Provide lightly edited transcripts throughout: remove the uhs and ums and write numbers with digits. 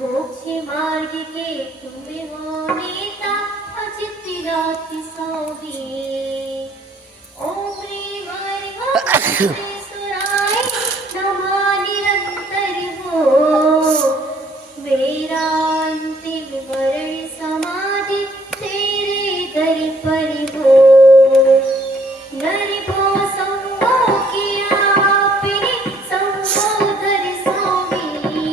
मोक्ष मार्ग के तुम हो नेता, अचित रात सोगे। ओम ह्रीं हरिं ओम सुराय नमः निरंतर हो। मेरा अंतिम मरण समाधि तेरे दर पर हो। नर को संगो किया आपने, संगोदर स्वामी।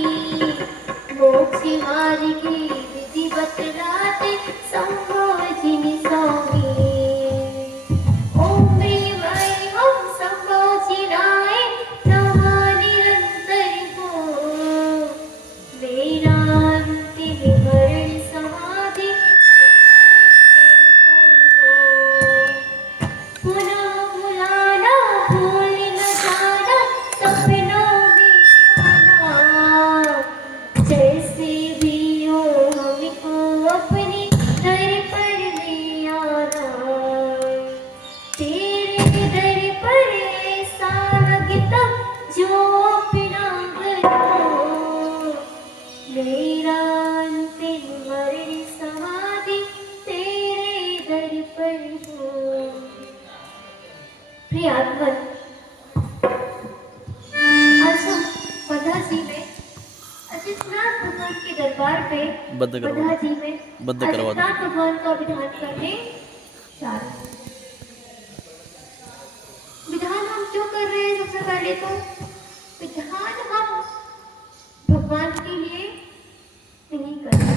मोक्ष मार्ग की विधि बतलाते, संगो जिन स्वामी। ओम ह्रीं हरिं ओम संगो चिराय नमः निरंतर हो। मेरा अंतिम मरण समाधि पुनः बुलाना भूल न जाना, सपनों में आना। जैसे भी हो हमको अपने दर पर ले आना। तेरे दर पर ऐसा लगता जो अपना घर हो। मेरा अंतिम मरण समाधि तेरे दर पर हो। प्रिय आत्मन, आज हम बद्धा जी में अजितनाथ भगवान के दरबार पे बद्धा जी में अजितनाथ भगवान का विधान करने जा रहे हैं। विधान हम क्यों कर रहे हैं? सबसे पहले तो विधान हम भगवान के लिए नहीं कर रहे।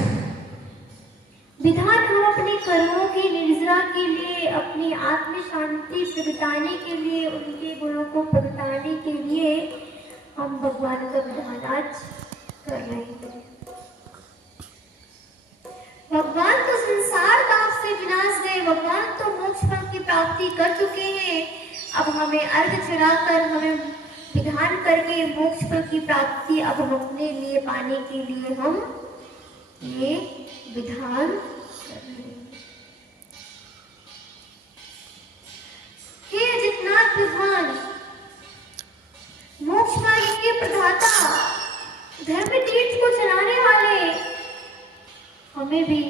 विधान हम अपने कर्मों की निर्जरा के लिए, अपनी आत्म शांति प्रगटाने के लिए, उनके गुणों को प्रगटाने के लिए हम भगवान का विधान आज कर रहे हैं। भगवान तो संसार ताप से विनाश गए, भगवान तो मोक्ष फल की प्राप्ति कर चुके हैं। अब हमें अर्घ चढ़ाकर, हमें विधान करके मोक्ष फल की प्राप्ति अब हम अपने लिए पाने के लिए हम ये विधान कर रहे हैं। हे अजितनाथ भगवान, मोक्ष मार्ग के प्रदाता, धर्म तीर्थ को चलाने वाले, हमें भी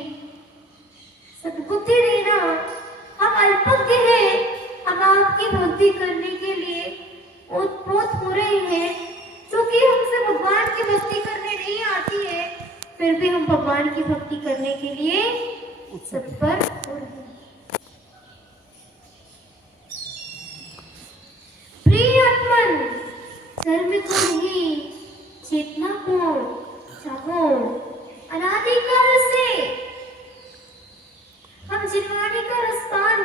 सद्बुद्धि देना। हम अल्पज्ञ हैं, हम आपकी भक्ति करने के लिए ओतप्रोत हो रहे हैं, क्योंकि हमसे भगवान की भक्ति करने नहीं आती है, फिर भी हम भगवान की भक्ति करने के लिए तत्पर हो रहे हैं। प्रिय आत्मन, धर्म को नहीं, चेतना को चाहो। अनादिकाल से हम जिनवाणी का रसपान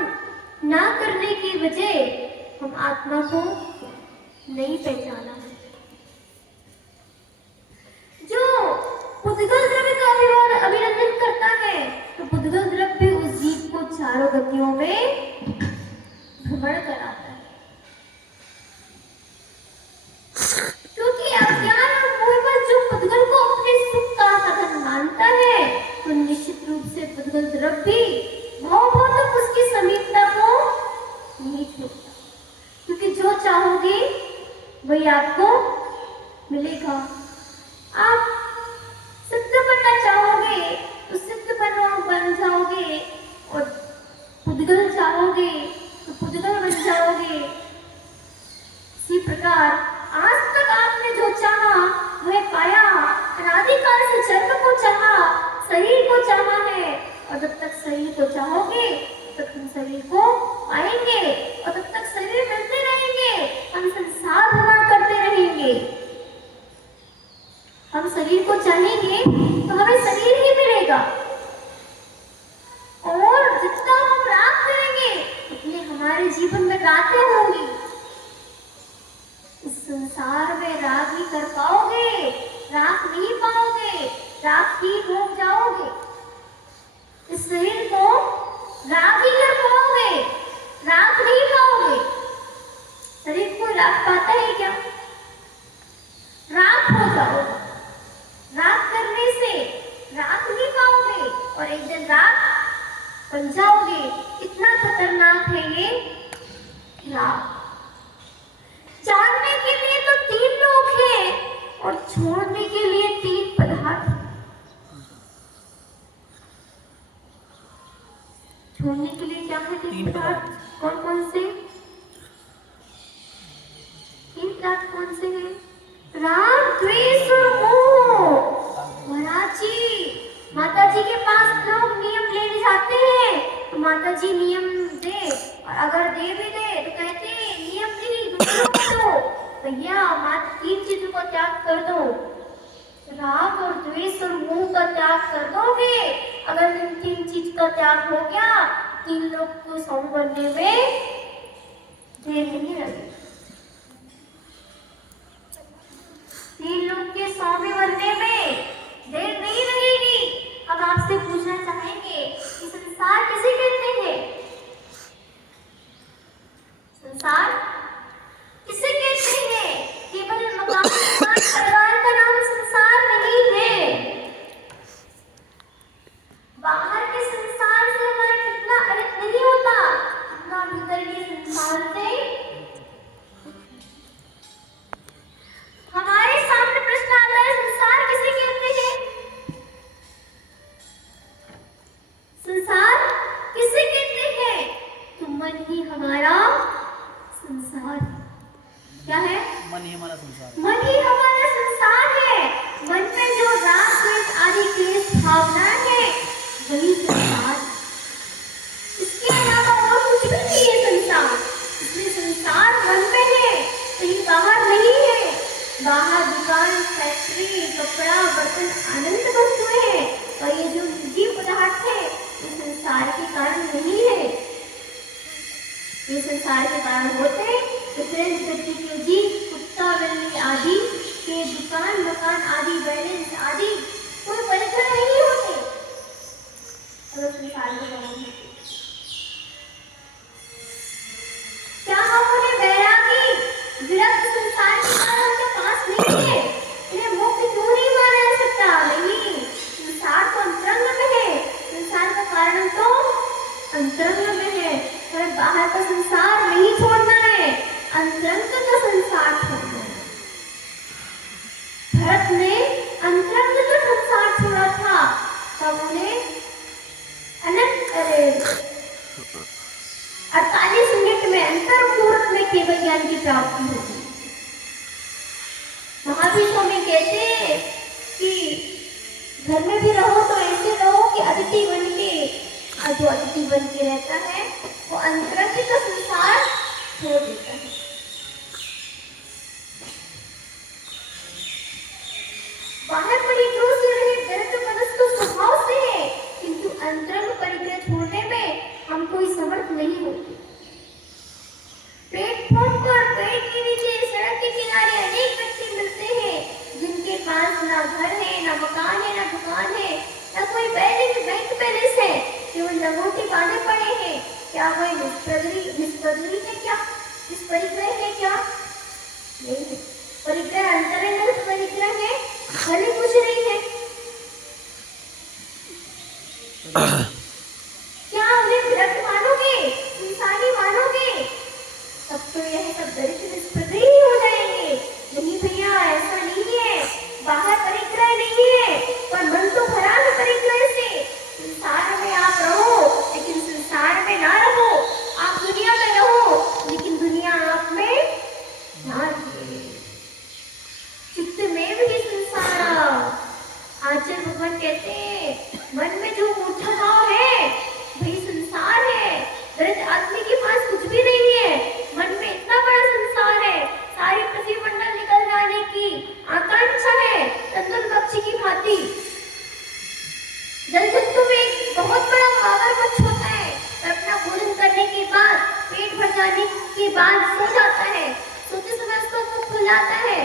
ना करने की वजह हम आत्मा को नहीं पहचाना। जो पुद्गल द्रव्य का अभिनंदन करता है, तो पुद्गल द्रव्य उस जीव को चारों गतियों में भ्रमण कराता है। क्योंकि अज्ञान और मोहवश जो पुद्गल को अपने सुख का साधन मानता है, तो निश्चित रूप से पुद्गल द्रव्य भाव तक उसकी समीपता को नहीं छोड़ता। क्योंकि जो चाहोगे वही आपको मिलेगा। आप सिद्ध बनना चाहोगे तो सिद्ध बन जाओगे, और पुद्गल चाहोगे तो पुद्गल बन जाओगे। इसी प्रकार आज तक आपने जो चाहा वह पाया। अनादिकाल से जन्म को चाहा, शरीर को चाहा है, और जब तक शरीर को चाहोगे तब तक हम शरीर को पाएंगे, और तब तक शरीर मिलते रहेंगे, हम संसार भ्रमण करते रहेंगे। हम शरीर को चाहेंगे तो हमें शरीर ही मिलेगा, और जितना हम राग करेंगे उतने हमारे जीवन में रातें होंगी। इस संसार में राग ही कर पाओगे, राग नहीं पाओगे, राग ही भोग जाओगे। इस शरीर को राग ही कर पाओगे, राग नहीं पाओगे। शरीर को राग पाता है क्या? राग हो जाओगे, राग करने से राग नहीं पाओगे, और एक दिन राग बन जाओगे। इतना खतरनाक है ये राग। जानने के लिए तो 3 लोग हैं, और छोड़ने के लिए 3 पदार्थ। छोड़ने के लिए क्या है तीन पदार्थ? कौन कौन से? तीन पदार्थ कौन से हैं? राग, द्वेष और मोह। महाराज जी, माता जी के पास लोग नियम लेने जाते हैं तो माता जी नियम दे, और अगर दे भी दे तो कहते हैं नियम नहीं, दूसरों को दो। भैया मात्र तीन चीजों का त्याग कर दो, राग और द्वेष और मोह का त्याग कर दोगे। अगर इन तीन चीज का त्याग हो गया, तीन लोग को सौंप बनने में देर नहीं लगेगी। तीन लोग के स्वामी बनने में देर नहीं लगेगी। अब आपसे पूछना चाहेंगे कि संसार किसे कहते हैं? संसार किसे कहते हैं? केवल मकान परिवार का नाम संसार नहीं है। बाहर के संसार से हमारा कितना अर्थ नहीं होता, कितना भीतर के संसार से हमारे सामने प्रश्न आता है, संसार किसे कहते हैं? संसार किसे कहते हैं? तो मन ही हमारा संसार। क्या है? मन ही हमारा संसार। मन ही हमारा संसार है। मन में जो राग द्वेष आदि क्लेश भावना है वही संसार। इसके अलावा और कुछ भी नहीं है संसार। इसलिए संसार मन में है, कहीं बाहर नहीं है। बाहर दुकान, फैक्ट्री, कपड़ा, बर्तन आनंद वस्तुएं हैं, और ये जो जीव पदार्थ है ये संसार के कारण नहीं है। ये संसार के कारण होते हैं। व्यक्ति के जीव, कुत्ता, बिल्ली आदि के दुकान, मकान आदि, बैलेंस आदि कोई परिचय नहीं होते अगर संसार के कारण होते। क्या हम उन्हें बैरागी, विरक्त संसार के कारण उनके पास नहीं है? इन्हें मुक्त क्यों नहीं माना जा सकता? नहीं, संसार तो अंतरंग में है। संसार का कारण तो अंतरंग में है। हमें बाहर का संसार नहीं छोड़ना है, अंतरंग का संसार छोड़ना है। भरत ने अंतरंग का संसार छोड़ा था तब उन्हें अनंत 48 मिनट में अंतर मुहूर्त में केवल ज्ञान की प्राप्ति होगी। महावीर स्वामी कहते हैं कि घर में भी रहो तो ऐसे रहो कि अतिथि बन के, और जो अतिथि बन के रहता है वो अंतरंग का संसार छोड़ देता है। बाहर परिग्रह से रहे व्यर्थ मनस तो स्वभाव से है, किंतु अंतरंग परिग्रह छोड़ने में हम कोई समर्थ नहीं होते। प्लेटफॉर्म पर, पेड़ के नीचे, सड़क के किनारे अनेक व्यक्ति मिलते हैं जिनके पास ना घर है, ना मकान है, ना दुकान है, ना कोई बैंक बैलेंस है, केवल लंगोटी बांधे पड़े हैं। क्या वह निष्परिग्रही है? क्या निष्परिग्रह है? क्या नहीं है। परिग्रह अंतरंग परिग्रह है, भले कुछ नहीं है। क्या उन्हें विरक्त मानोगे, इंसानी मानोगे, तब तो यह सब दरिद्र निष्परिग्रह ही हो जाएंगे। नहीं भैया, ऐसा नहीं है। बाहर परिग्रह नहीं है, पर मन तो भरा है परिग्रह से। संसार में आप रहो लेकिन संसार में ना रहो। आप दुनिया में रहो लेकिन दुनिया आप में ना रहे। चित्त में भी संसार। आचार्य भगवान कहते हैं मन में जो मूर्छा भाव है वही संसार है। दरिद्र आदमी के पास कुछ भी नहीं है, मन में इतना बड़ा संसार है, सारी पृथ्वी मंडल निकल जाने की आकांक्षा है, तंदुल पक्षी की भांति। जल जंतु में एक बहुत बड़ा मगरमच्छ होता है, पर अपना भोजन करने के बाद, पेट भर जाने के बाद सो जाता है। सोते समय उसका मुंह खुल जाता है।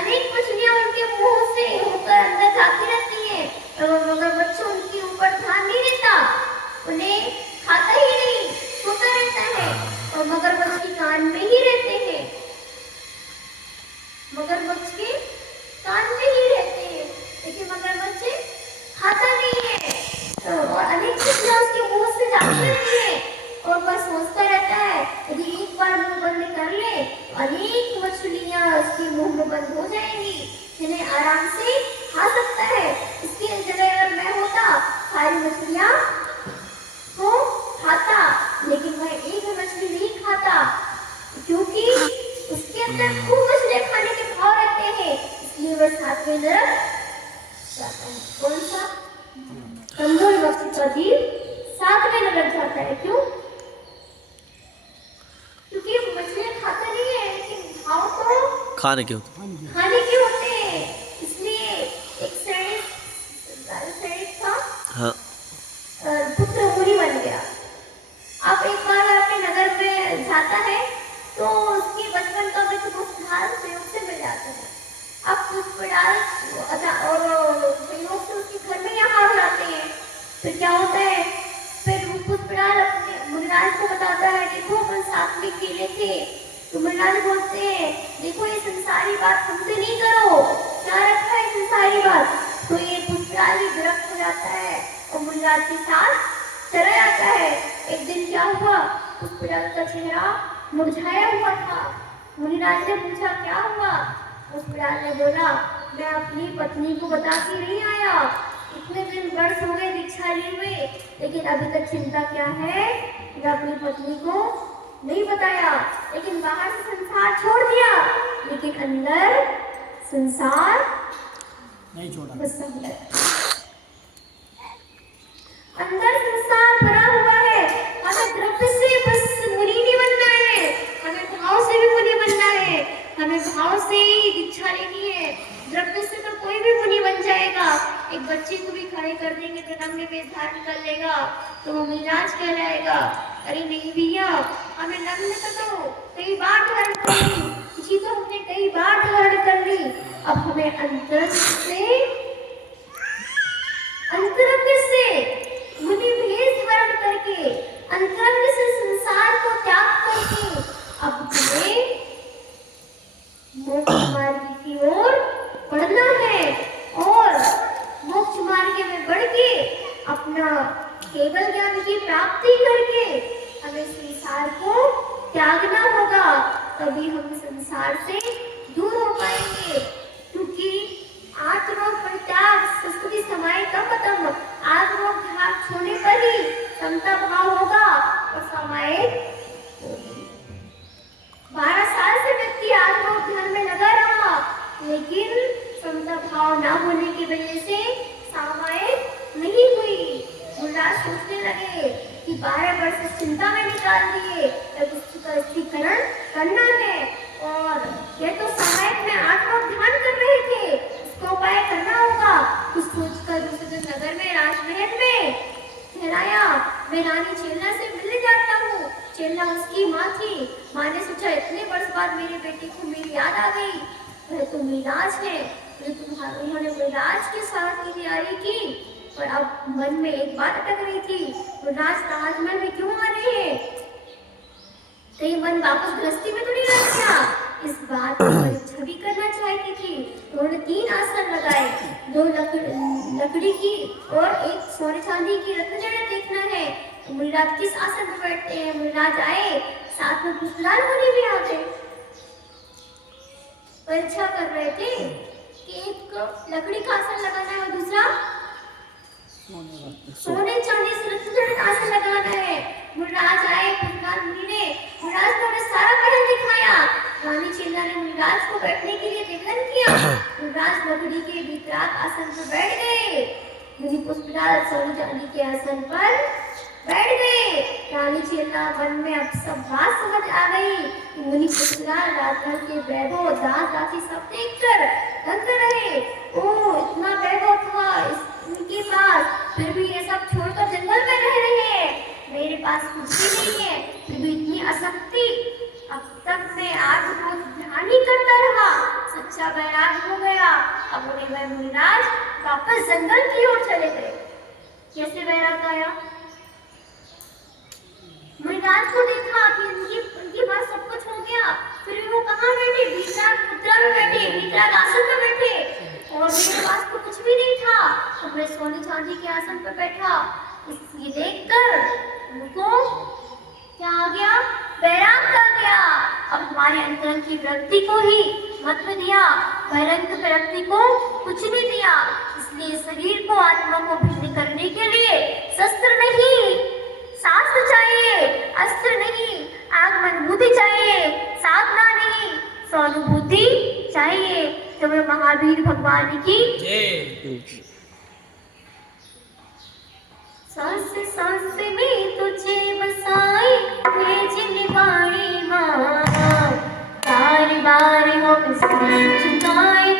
अनेक मछलियां उनके मुंह से होकर अंदर जाती रहती हैं, और मगरमच्छ उनके ऊपर ध्यान नहीं देता, उन्हें खाता ही नहीं, सोता रहता है, और मगरमच्छ के कान में ही रहते हैं। मगरमच्छ के कान में ही रहते हैं, लेकिन मगरमच्छ खाता नहीं है। और अनेक मछलियां उसके मुंह से जाती रहती है, और वह सोचता रहता है यदि एक बार मुंह बंद कर ले, अनेक मछलियां उसके मुंह में बंद हो जाएंगी, जिन्हें आराम से खा सकता है। इसकी जगह अगर मैं होता, सारी मछलियां को खाता अंदर खूब मछलियां खाने के भाव रहते हैं, इसलिए वह सातवें नरक जाता है। कौन सा? कमजोर वक्त का जीव सातवें नरक जाता है। क्यों? क्योंकि मछलियां खाता नहीं है, लेकिन भाव तो खाने के खाने के होते हैं। इसलिए एक सैनिक था, हाँ पुत्र मुनि बन गया। अब एक बार अपने नगर में जाता है तो उसके बचपन का मित्र पुष्पलाल संयोग से मिल जाता है। अब पुष्पलाल और संयोग से उसके घर में यहाँ आ जाते हैं। फिर क्या होता है, फिर पुष्पलाल अपने मुनिराज को बताता है, देखो अपन साथ में खेले थे। तो मुनिराज बोलते हैं, देखो ये संसारी बात हमसे नहीं करो, क्या रखा है संसारी बात। तो ये पुष्पलाल भी विरक्त हो जाता है और मुनिराज के साथ चला जाता है। एक दिन क्या हुआ, पुष्पलाल का चेहरा मुरझाया हुआ था। मुनिराज ने पूछा, क्या हुआ? पुष्पलाल ने बोला, मैं अपनी पत्नी को बता के नहीं आया, इतने दिन वर्ष हो गए दीक्षा लिए हुए, लेकिन अभी तक चिंता क्या है, मैं अपनी पत्नी को नहीं बताया। लेकिन बाहर से संसार छोड़ दिया, लेकिन अंदर संसार नहीं छोड़ा। बस अंदर संसार भरा हुआ है। हमें द्रव्य से बस मुनि नहीं बनना है, हमें भाव से भी मुनि बनना है। हमें भाव से ही दीक्षा लेनी है। द्रव्य से तो कोई भी मुनि बन जाएगा। एक बच्चे को भी खड़े कर देंगे तो नग्न वेश धारण कर लेगा तो वो मुनिराज कहलाएगा। अरे नहीं भैया, हमें नग्न तो कई बार धारण कर ली, इसी तो हमने कई बार धारण कर ली। अब हमें अंतरंग से मुनि भेष धारण करके, अंतरंग से संसार को त्याग करके अब हमें मोक्ष मार्ग की ओर बढ़ना है और मोक्ष मार्ग में बढ़ के अपना केवल ज्ञान की प्राप्ति करके हमें संसार को त्यागना होगा। तभी हम संसार से दूर हो पाएंगे। क्योंकि आत्मरोग परित्याग संस्कृति समाये तम तम, आत्मरोग भाग छोड़ने पर ही समता भाव होगा और समाये 12 साल से व्यक्ति आत्मरोग ध्यान में लगा रहा, लेकिन समता भाव न होने की वजह से समाये नहीं हुई। मुनिराज सोचने लगे कि 12 वर्ष चिंता में निकाल दिए, अब उसका स्थिरीकरण करना है। और ये तो सहायक में आत्मरोग ध्यान कर रहे थे, इसका उपाय करना होगा। कुछ सोचकर दूसरे दिन नगर में राजमहल में ठहराया। मैं रानी चेल्ला से मिलने जाता हूँ। चेल्ला उसकी माँ थी। माँ ने सोचा, इतने वर्ष बाद मेरे बेटे को मेरी याद आ गई, वह तो मुनिराज है। उन्होंने मुनिराज के साथ की तैयारी की, पर अब मन में एक बात अटक रही थी, मुनिराज राजमहल में क्यों आ रहे हैं? कहीं मन वापस गृहस्थी में तो नहीं लग गया? इस बात की परीक्षा भी करना चाहती थी। उन्होंने 3 आसन लगाए, 2 लकड़ी की और एक सोने चांदी की रत्न जड़ा देखना है। तो मुनिराज किस आसन पर बैठते हैं? मुनिराज आए, साथ में पुष्पलाल मुनि भी आ गए। परीक्षा कर रहे थे कि एक लकड़ी का आसन लगाना है और दूसरा सोने चांदी से रत्न जड़ित आसन लगाना है। मुनिराज आए, पुष्पलाल मुनि ने मुनिराज को सारा पहल दिखाया। रानी चेल्ला ने मुनिराज को बैठने के लिए निवेदन किया। मुनिराज लकड़ी के विकराल आसन पर बैठ गए। मुनि पुष्पलाल सोने चांदी के आसन पर बैठ गए। रानी चेल्ला मन में अब सब बात समझ आ गई। मुनि पुष्पलाल राजमहल के वैभव दास दासी सब देखकर दंग रहे। ओ, इतना वैभव था इनके पास, फिर भी ये सब छोड़कर जंगल में रह रहे हैं। मेरे पास कुछ भी नहीं है, फिर भी इतनी आसक्ति। अब तक मैं आज रोज ध्यान ही करता रहा, सच्चा वैराग हो गया। अब उन्हें वह मुनिराज वापस जंगल की ओर चले गए। कैसे वैराग आया? मुनिराज को देखा कि उनके पास सब कुछ हो गया, फिर भी वो कहाँ बैठे? विकराल मुद्रा में बैठे, विकराल आसन में बैठे, और मेरे पास तो कुछ भी नहीं था। अब मैं सोने चांदी के आसन पर बैठा। ये देखकर उनको क्या आ गया? वैराग आ गया। अब हमारे अंतरंग की वृत्ति को ही महत्व दिया, बहिरंग वृत्ति को कुछ नहीं दिया। इसलिए शरीर को, आत्मा को भिन्न करने के लिए शस्त्र नहीं, शास्त्र चाहिए, अस्त्र नहीं, आगमन बुद्धि चाहिए, साधना नहीं, सहानुभूति चाहिए। तो मैं महावीर भगवान की जय। सांस सांस में तुझे बसाए भेज निभाए माँ, बार बार हम सांस चुकाए